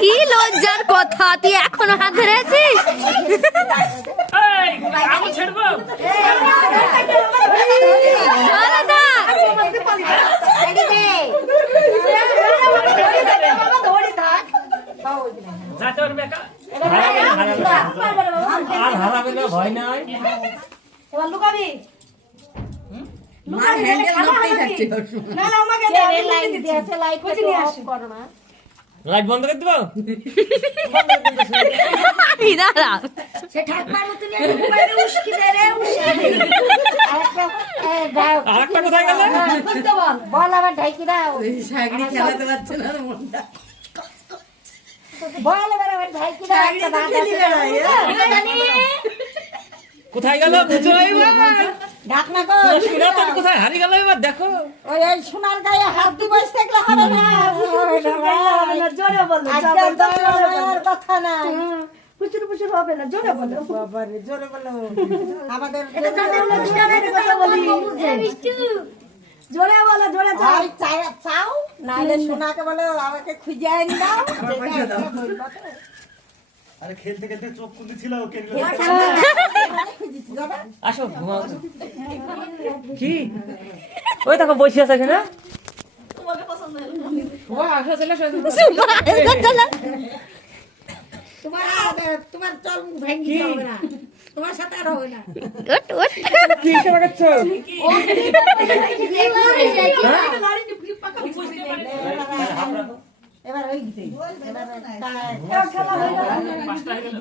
কি লজ্জার কথা, তুই এখনো হাত ধরে আছিস? ভয় নাই। লাইট বন্ধ করে দেবো। আরেকটা কোথায় গেল? বল আবার ঢাকি দাও। খেলাতে পারছে না মনটা। বল এবার আবার ঢাকি দাও। কোথায় গেল? বুঝো ঢাকনা কর। সুরাতন কোথায় হারিয়ে গেল? এবার দেখো। ওই সোনার গায়ে হাত দিয়ে বসে থাকলে হবে না। জোরে বলো, কথা না। পুচুর পুচুর হবে না, জোরে বলো। বাবারে জোরে বলো। আমাদের জোরে বলো, জোরে চাও নাহলে সোনাকে বলো আমাকে খুঁজে আনি দাও। আরে খেলতে খেলতে চোখ খুলেছিল ওকে। আসো ঘুমাও। কি ওই দেখো বসে আছে এখানে। তোমার চল ভেঙে হবে না, তোমার সাথে আর হবে না। কি করে করছো? এবার ওই এবার খেলা হয়ে গেল।